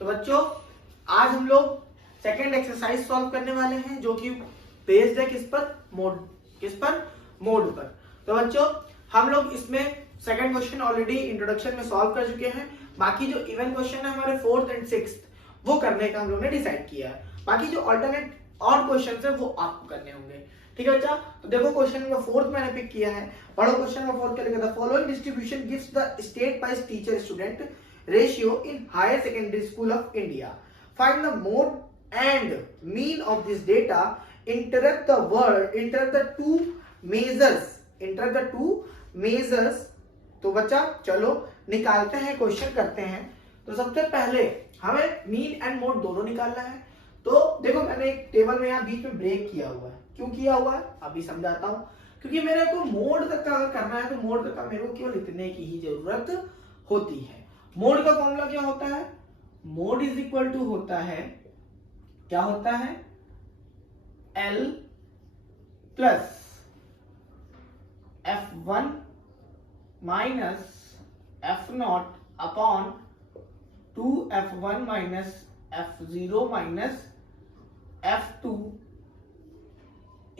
तो बच्चों आज हम लोग सेकेंड एक्सरसाइज सॉल्व करने वाले हैं जो कि बेस्ड है किस पर, मोड पर। तो बच्चों हम लोग इसमें सेकंड क्वेश्चन ऑलरेडी इंट्रोडक्शन में सॉल्व कर चुके हैं। बाकी जो इवन क्वेश्चन है हमारे फोर्थ एंड सिक्स्थ वो करने का हम लोग ने डिसाइड किया है। बाकी जो ऑल्टरनेट और क्वेश्चन है वो आपको करने होंगे। ठीक है बच्चा, तो देखो क्वेश्चन नंबर फोर्थ मैंने पिक किया है। पढ़ो क्वेश्चन नंबर फोर्थ क्या लिखा था। Following distribution gives the state wise teacher student ratio in higher secondary school of India. Find the mode and mean of this data. Interpret the two measures. तो बच्चा चलो निकालते हैं, क्वेश्चन करते हैं। तो सबसे पहले हमें मीन एंड मोड दोनों निकालना है। तो देखो मैंने एक टेबल में यहाँ बीच में ब्रेक किया हुआ है। क्यों किया हुआ है अभी समझाता हूं। क्योंकि मेरे को मोड तक का अगर करना है तो मोड तक का मेरे को केवल इतने की ही जरूरत होती है। मोड का फॉर्मूला क्या होता है, मोड इज इक्वल टू होता है, क्या होता है, L plus F1 minus F0 upon 2F1 minus F0 minus F2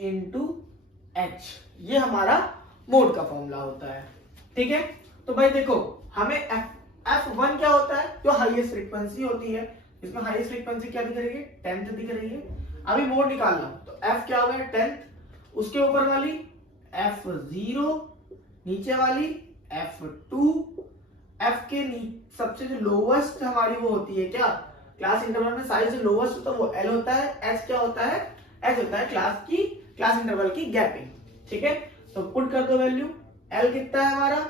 into H। ये हमारा मोड का फॉर्मूला होता है। ठीक है, तो भाई देखो हमें F1 क्या होता है, जो हाईएस्ट फ्रीक्वेंसी होती है। इसमें हाईएस्ट फ्रीक्वेंसी क्या दिख रही है, 10th दिख रही है। अभी मोड निकालना तो F क्या हो गया 10th, उसके ऊपर वाली F0, नीचे वाली F2, F के सबसे जो लोवेस्ट हमारी वो होती है क्या, क्लास इंटरवल में साइज जो लोवेस्ट होता है वो L होता है। H क्या होता है, H होता है क्लास इंटरवल की गैपिंग। ठीक है, तो पुट कर दो वैल्यू। L कितना है हमारा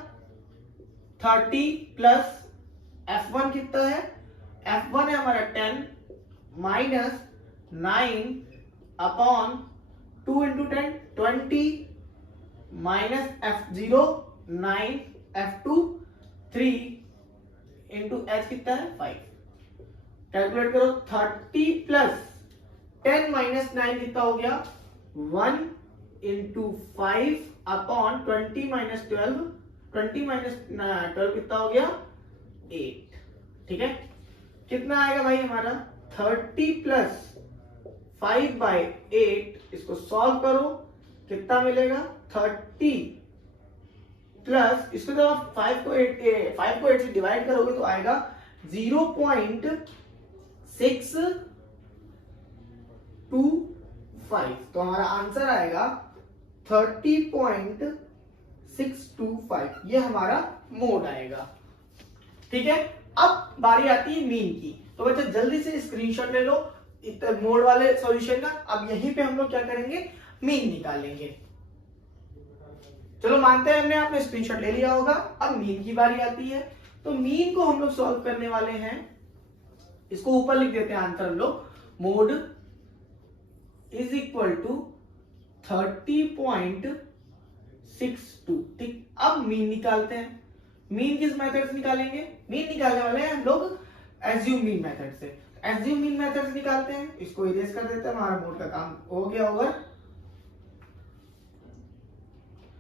30 प्लस F1 कितना है, F1 है हमारा 10 minus 9 upon 2 into 10 20 minus F0 9 F2 3 into H कितना है 5। कैलकुलेट करो 30 प्लस 10 माइनस 9 कितना हो गया 1 इंटू 5 अपॉन 20 माइनस 12, 20 माइनस 12 कितना हो गया 8। ठीक है, कितना आएगा भाई हमारा 30 प्लस 5 बाई 8। इसको सॉल्व करो कितना मिलेगा 30 प्लस, इसको जब आप 5 को 8 से डिवाइड करोगे तो आएगा 0.625। तो हमारा आंसर आएगा 30.625। ये हमारा मोड आएगा। ठीक है, अब बारी आती है मीन की। तो बच्चा जल्दी से स्क्रीनशॉट ले लो मोड वाले सॉल्यूशन का। अब यहीं पे हम लोग क्या करेंगे, मीन निकालेंगे। चलो मानते हैं हमने आपने स्क्रीनशॉट ले लिया होगा। अब मीन की बारी आती है। तो मीन को हम लोग सॉल्व करने वाले हैं। इसको ऊपर लिख देते हैं आंसर हम लोग। Mode is equal to 30.62। ठीक, अब मीन निकालते हैं। मीन किस मेथड से निकालेंगे, मीन निकालने वाले हैं हम लोग एज्यूम मीन मेथड से। एज्यूम मीन मेथड से निकालते हैं। इसको इरेज कर देते हैं, हमारा मोड का काम हो गया ओवर।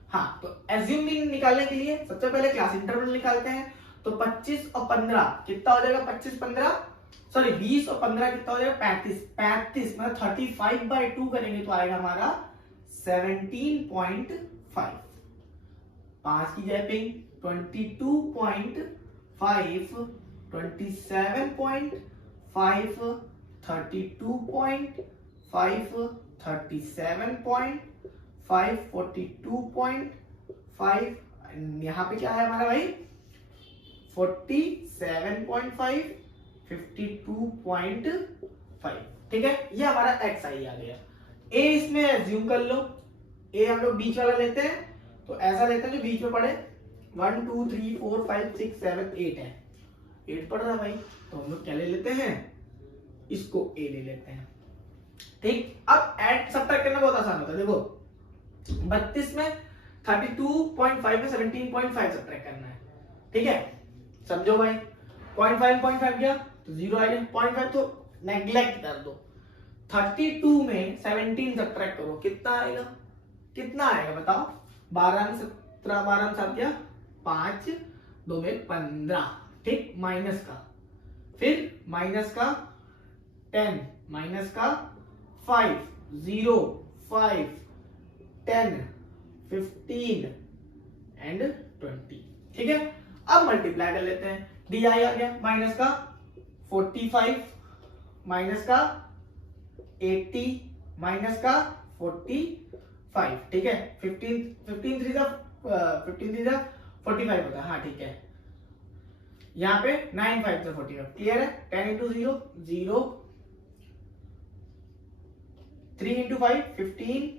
हाँ, तो एज्यूम मीन निकालने के लिए सबसे पहले क्लास इंटरवल निकालते हैं। तो 25 और 15 कितना हो जाएगा, 20 और 15 कितना हो जाएगा 35 मतलब 35 बाई 2 करेंगे तो आएगा हमारा 17.5। 5 की गैपिंग 22.5, 27.5, 32.5, 37.5, 42.5। यहाँ पे क्या है हमारा भाई 47.5, 52.5। ठीक है, ये हमारा एक्स आई आ गया। ए इसमें एज्यूम कर लो। ए हम लोग बीच वाला लेते हैं, तो ऐसा लेते हैं जो बीच में पड़े। 1 2 3 4 5 6 7 8 है। 8 पड़ रहा है भाई, तो हम लोग क्या ले लेते हैं, इसको ए ले लेते हैं। ठीक, अब ऐड सब्ट्रैक्ट करना बहुत आसान होता है। देखो 32 में 32.5 में 17.5 सब्ट्रैक्ट करना है। ठीक है, समझो भाई। 0.5 गया तो 0 आ गया। 0.5 तो नेग्लेक्ट कर दो। 32 में 17 सब्ट्रैक्ट करो कितना आएगा बताओ। 12 में 17, 12 में 7 गया 5, 2 में 15। ठीक, माइनस का फिर माइनस का 10, माइनस का 5, 0, 5, 10, 15 एंड 20। ठीक है, अब मल्टीप्लाई कर लेते हैं। डी आई आ गया, माइनस का 45, माइनस का 80, माइनस का 45। ठीक है, 15 3 जा 45 होता है। हाँ ठीक है, यहाँ पे 9 5 से 45 क्लियर है। 10 into 0 0, 3 into 5 15,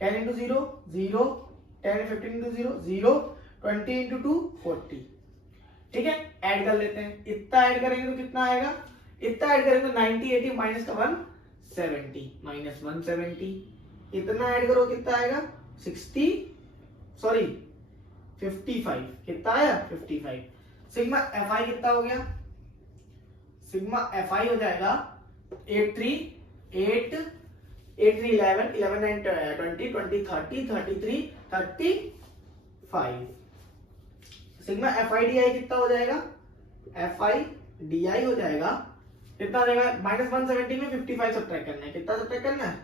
10 into 0 0, 10 15 into 0 0, 20 into 2 40। ठीक है, ऐड कर लेते हैं। इतना ऐड करेंगे तो कितना आएगा, इतना ऐड करेंगे तो 90 80 माइनस का 170 माइनस 170। इतना ऐड करो कितना आएगा 55। कितना आया 55। सिग्मा एफ आई कितना हो गया, सिग्मा एफ आई हो जाएगा 8 3 8 8 3 11 11 9 20 20 30 33 35। Sigma F I D I कितना हो जाएगा, एफ आई डी आई हो जाएगा कितना हो जाएगा, माइनस 170 में 55 सब्ट्रैक्ट करना है। कितना सब्ट्रैक्ट करना है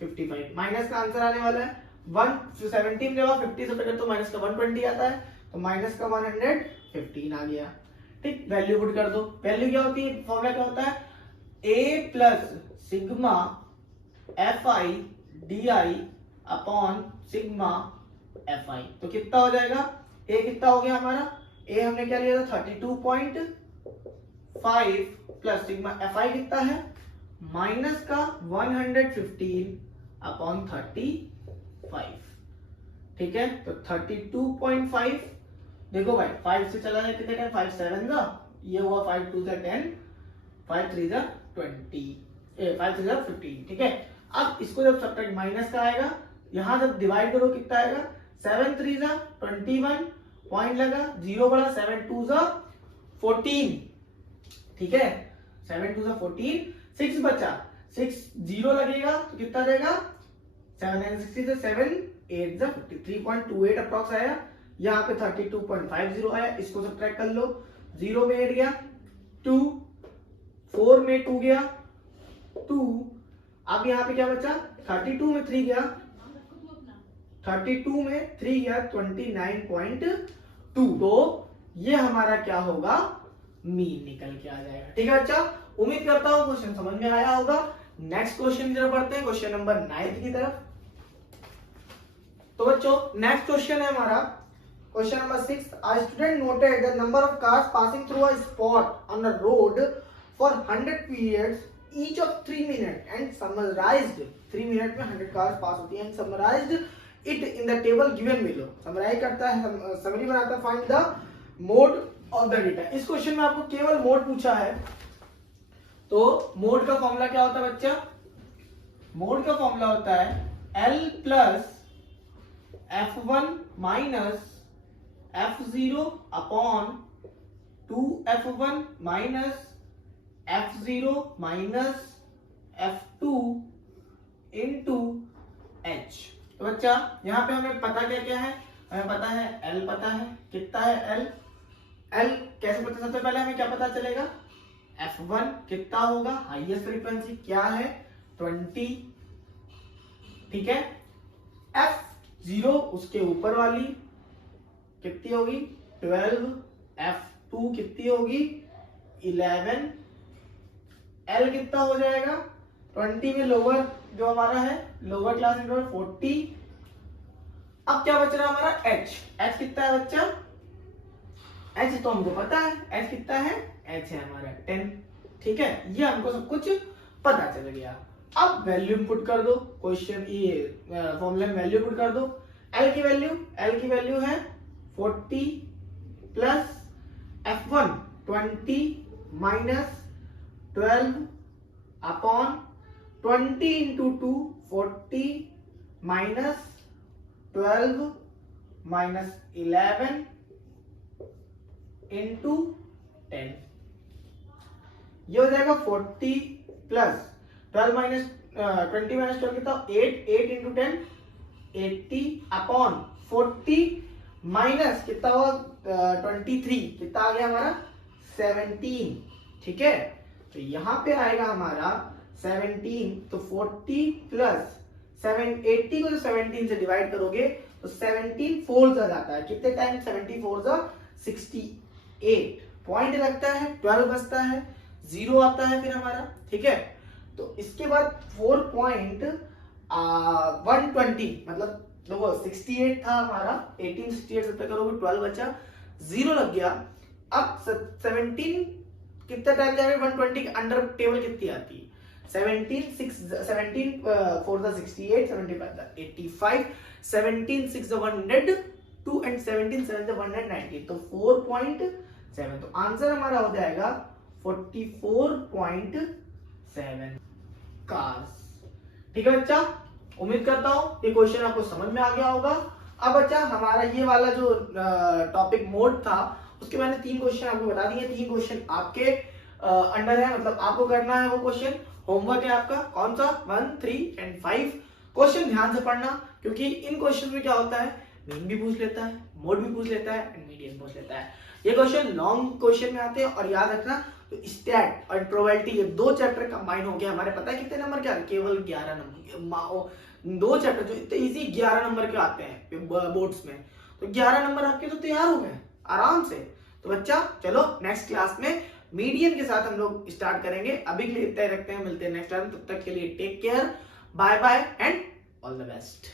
55। माइनस का आंसर आने वाला है 170 में जब आप 50 सब्ट्रैक्ट तो माइनस का 120 आता है, तो माइनस का 115 आ गया। ठीक, वैल्यू पुट कर दो। वैल्यू क्या होती है, फॉर्मूला क्या होता है, a plus sigma F I D I upon sigma F I. तो कितना हो जाएगा, a कितना हो गया हमारा, a हमने क्या लिया था 32.5 प्लस सिग्मा एफ आई कितना है माइनस का 115 अपॉन 35। ठीक है, तो 32.5 देखो भाई 5 से चला जाए कितने टाइम, 5 7 जा, ये हुआ 5 2 जा 10, 5 3 जा 20, 5 3 जा 15। ठीक है, अब इसको जब सब्ट्रैक्ट माइनस का आएगा, यहां जब डिवाइड करो कितना आएगा, 7 3 जा 21 पॉइंट लगा, 0 बड़ा, 7 2 जा 14। ठीक है, 7 2 जा 14, 6 बचा, 6 0 लगेगा तो कितना रहेगा 7 9 60 से 7 8 जा 53.28 अप्रॉक्स आया। यहाँ पे 32.50 आया, इसको सब्ट्रैक्ट कर लो। 0 में 8 गया 2, 4 में 2 गया 2, अब यहाँ पे क्या बचा 32 में 3 गया, 32 में 3 गया 29.2। तो ये हमारा क्या होगा, मीन निकल के आ जाएगा। ठीक है बच्चा, उम्मीद करता हूं क्वेश्चन समझ में आया होगा। नेक्स्ट क्वेश्चन की तरफ बढ़ते हैं, क्वेश्चन नंबर 9 की तरफ। तो बच्चों नेक्स्ट क्वेश्चन है हमारा question number 6। A student noted the number of cars passing through a spot on a road for 100 periods each of 3 minutes and summarized 3 minute में 100 cars पास होती हैं and summarized it in the table given below। Summarise करता है, summary बनाता है, find the mode of the data. इस question में आपको केवल मोड पूछा है, तो मोड का फॉर्मूला क्या होता है बच्चा, मोड का फॉर्मूला होता है L plus F1 minus F0 upon 2F1 minus F0 minus F2 into H। तो बच्चा यहाँ पे हमें पता क्या क्या है, हमें पता है L पता है, कितना है L, L कैसे पता, सबसे पहले हमें क्या पता चलेगा, F1 कितना होगा, हाईएस्ट फ्रीक्वेंसी क्या है 20। ठीक है, F0 उसके ऊपर वाली कितनी होगी 12, F2 कितनी होगी 11, L कितना हो जाएगा 20 में लोअर जो हमारा है लोअर क्लास इंटरवल 40। अब क्या बच रहा है हमारा H, H कितना है बच्चा, H तो हमको पता है, H कितना है, H है हमारा 10। ठीक है, ये हमको सब कुछ पता चल गया। अब वैल्यू पुट कर दो, क्वेश्चन ये फॉर्मूला में वैल्यू पुट कर दो। L की वैल्यू है 40 plus F1 20 minus 12 upon 20 into 2 40 minus 12 minus 11 into 10। ये हो जाएगा 40 प्लस 12 माइनस 20 माइनस 12 कितना 8 8 इंटू 10 80 अपॉन 40 माइनस कितना हुआ 23 कितना आ गया हमारा 17, ठीक है। तो यहाँ पे आएगा हमारा 17, तो 40 प्लस 780 को जो 17 से डिवाइड करोगे तो 17 फोर्स आ जाता है। कितने टाइम 70 फोर्स 68, पॉइंट लगता है, 12 बचता है, 0 आता है फिर हमारा, ठीक है। तो इसके बाद 4.120 मतलब देखो 68 था हमारा, 1868 से करोगे 12 बचा, 0 लग गया। अब 17 कितना टाइम जाएगा 120 के अंडर टेबल कितनी आती है 17 4 68, 75 85, 17 6 102 एंड 17 7 190, तो 4.7। तो आंसर हमारा हो जाएगा 44.7 कार्स। ठीक है बच्चा, उम्मीद करता हूं ये क्वेश्चन आपको समझ में आ गया होगा। अब बच्चा हमारा ये वाला जो टॉपिक मोड था उसके मैंने 3 क्वेश्चन आपको बता दिए। 3 क्वेश्चन आपके अंडर है, मतलब आपको करना है वो क्वेश्चन। होमवर्क है आपका कौन सा 1, 3 एंड 5। क्वेश्चन ध्यान से पढ़ना, क्योंकि इन क्वेश्चन में क्या होता है, मीन भी पूछ लेता है, मोड भी पूछ लेता है एंड मीडियन पूछ लेता है। ये क्वेश्चन लॉन्ग क्वेश्चन में आते हैं। और याद रखना तो स्टैट और प्रोबेबिलिटी ये 2 चैप्टर कंबाइन हो गया हमारे। पता है कितने नंबर के, केवल 11 नंबर। 2 चैप्टर जो इतने इजी 11 नंबर के आते हैं बोर्ड्स में, तो 11 नंबर आपके तो तैयार हो गए आराम से। तो बच्चा चलो नेक्स्ट क्लास में मीडियन के साथ हम लोग स्टार्ट करेंगे। अभी के लिए इतना ही रखते हैं, मिलते हैं नेक्स्ट टाइम। तब तक के लिए take care, bye bye and all the best.